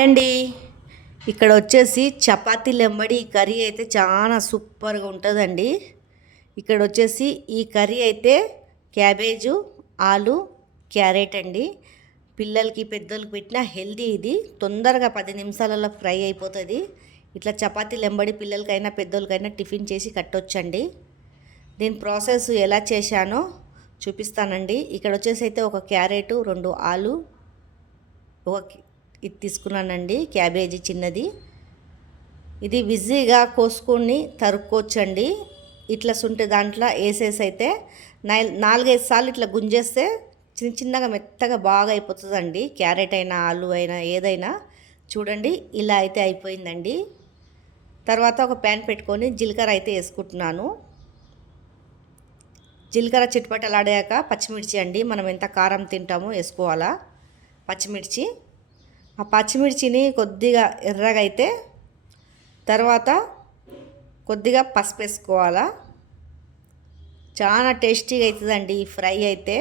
అండి ఇక్కడ వచ్చేసి చపాతీలు ఎంబడి ఈ కర్రీ అయితే చాలా సూపర్గా ఉంటుందండి. ఇక్కడ వచ్చేసి ఈ కర్రీ అయితే క్యాబేజు, ఆలు, క్యారెట్ అండి. పిల్లలకి పెద్దోళ్ళకి పెట్టిన హెల్దీ, ఇది తొందరగా 10 నిమిషాలలో ఫ్రై అయిపోతుంది. ఇట్లా చపాతీలు ఎంబడి పిల్లలకైనా పెద్దోళ్ళకైనా టిఫిన్ చేసి కట్టొచ్చండి. దీని ప్రాసెస్ ఎలా చేశానో చూపిస్తానండి. ఇక్కడ వచ్చేసి అయితే ఒక క్యారెట్, 2 ఆలు, ఒక ఇది తీసుకున్నానండి, క్యాబేజీ చిన్నది. ఇది ఈజీగా కోసుకొని తరుక్కోవచ్చండి. ఇట్లా సుంటే దాంట్లో వేసేసి అయితే 4-5 సార్లు ఇట్లా గుంజేస్తే చిన్న చిన్నగా మెత్తగా బాగా అయిపోతుందండి. క్యారెట్ అయినా ఆలు అయినా ఏదైనా చూడండి, ఇలా అయితే అయిపోయిందండి. తర్వాత ఒక ప్యాన్ పెట్టుకొని జీలకర్ర అయితే వేసుకుంటున్నాను. జీలకర్ర చిట్పటలాడాక పచ్చిమిర్చి అండి, మనం ఎంత కారం తింటామో వేసుకోవాలా పచ్చిమిర్చి. ఆ పచ్చిమిర్చిని కొద్దిగా ఎర్రగా అయితే తర్వాత కొద్దిగా పసుపు వేసుకోవాలా. చాలా టేస్టీగా అవుతుందండి ఈ ఫ్రై అయితే.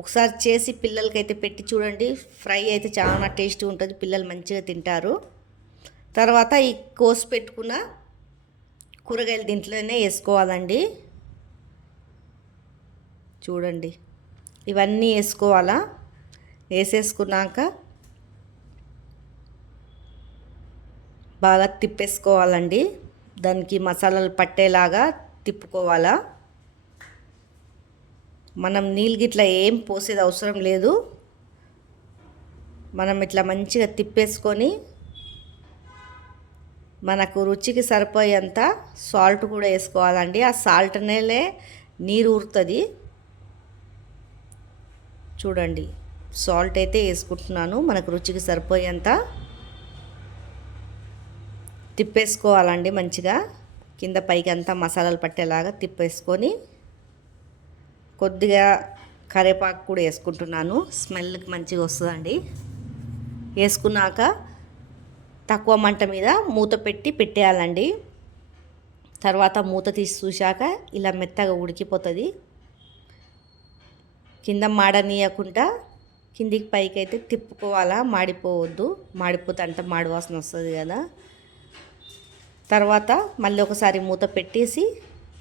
ఒకసారి చేసి పిల్లలకైతే పెట్టి చూడండి. ఫ్రై అయితే చాలా టేస్టీ ఉంటుంది, పిల్లలు మంచిగా తింటారు. తర్వాత ఈ కోసి పెట్టుకున్న కూరగాయలు దీంట్లోనే వేసుకోవాలండి. చూడండి, ఇవన్నీ వేసుకోవాలా. వేసేసుకున్నాక బాగా తిప్పేసుకోవాలండి. దానికి మసాలాలు పట్టేలాగా తిప్పుకోవాలా. మనం నీళ్ళు గిట్లా ఏం పోసేది అవసరం లేదు. మనం ఇట్లా మంచిగా తిప్పేసుకొని మనకు రుచికి సరిపోయేంత సాల్ట్ కూడా వేసుకోవాలండి. ఆ సాల్ట్నేలే నీరు ఊరుతుంది. చూడండి, సాల్ట్ అయితే వేసుకుంటున్నాను. మనకు రుచికి సరిపోయేంత తిప్పేసుకోవాలండి. మంచిగా కింద పైకి అంతా మసాలాలు పట్టేలాగా తిప్పేసుకొని కొద్దిగా కరివేపాకు కూడా వేసుకుంటున్నాను, స్మెల్కి మంచిగా వస్తుందండి. వేసుకున్నాక తక్కువ మంట మీద మూత పెట్టేయాలండి. తర్వాత మూత తీసి చూశాక ఇలా మెత్తగా ఉడికిపోతుంది. కింద మాడనీయకుండా కిందికి పైకి అయితే తిప్పుకోవాలా, మాడిపోవద్దు. మాడిపోతే అంటే మాడి వాసన వస్తుంది కదా. తర్వాత మళ్ళీ ఒకసారి మూత పెట్టేసి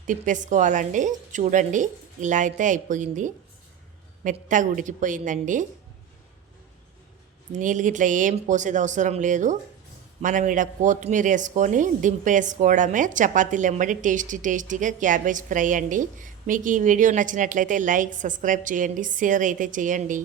తిప్పేసుకోవాలండి. చూడండి, ఇలా అయితే అయిపోయింది, మెత్తగా ఉడికిపోయిందండి. నీళ్ళు గిట్లా ఏం పోసేది అవసరం లేదు. మనం ఇక్కడ కొత్తిమీర వేసుకొని దింపేసుకోవడమే. చపాతీలు ఎంబడి టేస్టీగా క్యాబేజ్ ఫ్రై అండి. మీకు ఈ వీడియో నచ్చినట్లయితే లైక్, సబ్స్క్రైబ్ చేయండి, షేర్ అయితే చేయండి.